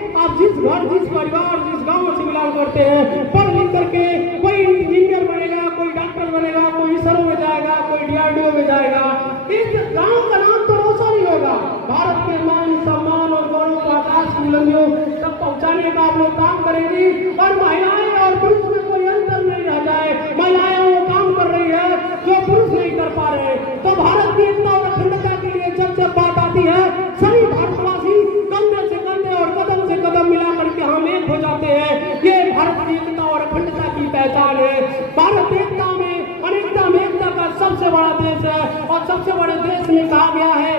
आप जिस घर, जिस परिवार, जिस गांव से बिलोंग करते हैं, पढ़ लिख करके कोई इंजीनियर बनेगा, कोई डॉक्टर बनेगा, कोई इसरो में जाएगा, कोई डीआरडीओ में जाएगा, इस गांव का नाम तो रोशन ही होगा। भारत के मान सम्मान और गौरव को आकाश की बुलंदियों तक पहुंचाने का आप लोग काम करेंगी। और महिलाएं और पुरुष में कोई अंतर नहीं रह जाए। महिलाएं वो काम कर रही है जो पुरुष नहीं कर पा रहे। तो भारत की एकता और अखंडता के लिए जब बात आती है, सभी भारतवासी कंधे से कंधे और कदम से कदम मिला करके हम एक हो जाते हैं। ये भारत की एकता और अखंडता की पहचान है। भारत एकता में, अनेकता में एकता का सबसे बड़ा देश है। और सबसे बड़े देश में कहा गया है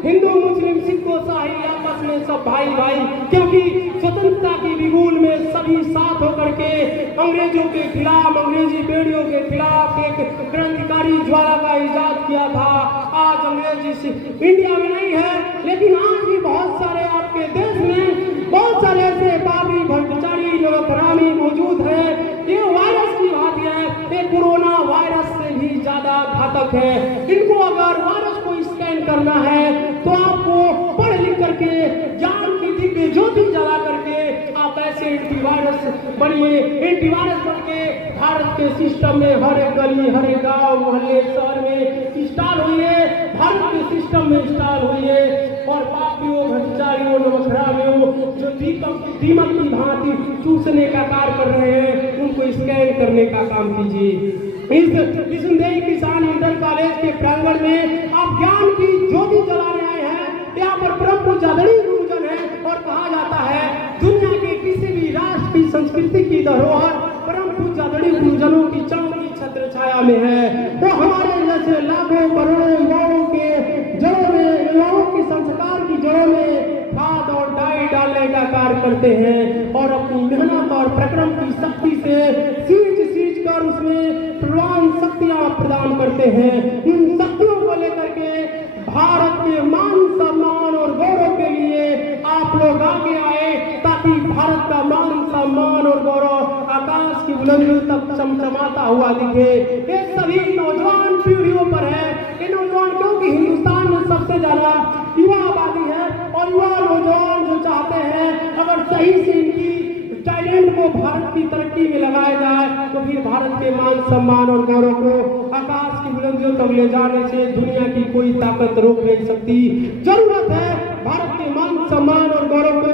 हिंदू मुस्लिम सिख ईसाई आपस में सब भाई भाई, क्योंकि स्वतंत्रता की बिगुल में सभी साथ होकर के अंग्रेजों के खिलाफ, अंग्रेजी बेड़ियों के खिलाफ एक क्रांतिकारी ज्वाला का इजाद किया था। आज अंग्रेज इंडिया में नहीं है, लेकिन आज भी बहुत सारे आपके देश में बहुत सारे ऐसे बाबरी भट्टाचारी नवग्रामी मौजूद है। ये वायरस की बात है, ये कोरोना वायरस से भी ज्यादा घातक है। इनको अगर वायरस को स्कैन करना है तो आपको पढ़ लिख करके ज्ञान की दिव्य ज्योति जला करके आप ऐसे एंटीवायरस बनिए। एंटीवायरस बन के भारत के सिस्टम में हर एक गली, हर एक गांव, मोहल्ले, शहर में इंस्टॉल हुई है। भारत के सिस्टम में इंस्टॉल हुई है। और पापियों, भ्रष्टाचारियों, नवग्रामियों जो दीमक की भांति चूसने का कार्य कर रहे हैं, उनको स्कैन करने का काम कीजिए। इस विश्वविद्यालय किसान इंटर कॉलेज के प्रांगण में आप ज्ञान की ज्योति जलाने आए हैं। यहाँ पर परम पूज्य आदरणीय गुरुजन है और कहा जाता है दुनिया के किसी भी राष्ट्र की संस्कृति की धरोहर परम पूज्य आदरणीय गुरुजनों की चरण की छत्र छाया में है। वो हमारे जैसे लाखों करोड़ों युवाओं के जड़ों में, युवाओं की संस्कार की जड़ों में खाद और डाई डालने का कार्य करते हैं और अपनी मेहनत और प्रक्रम की शक्ति से सींच कर उसमें प्रवान शक्तियां प्रदान करते हैं। इन शक्तियों को लेकर के भारत के मान सम्मान और गौरव के लिए आप लोग आगे आए, ताकि भारत का मान सम्मान और गौरव आकाश की बुलंदियों तक चमचमाता हुआ दिखे। ये सभी नौजवान पीढ़ियों पर है। ये नौजवान क्योंकि हिंदुस्तान में सबसे ज्यादा युवा आबादी है और युवा नौजवान जो चाहते हैं अगर सही से इनकी टैलेंट को भारत की तरक्की में लगाया जाए तो फिर भारत के मान सम्मान और गौरव को आकाश की बुलंदियों तक ले जाने से दुनिया की कोई ताकत रोक नहीं सकती। जरूरत है भारत के मान सम्मान और गौरव को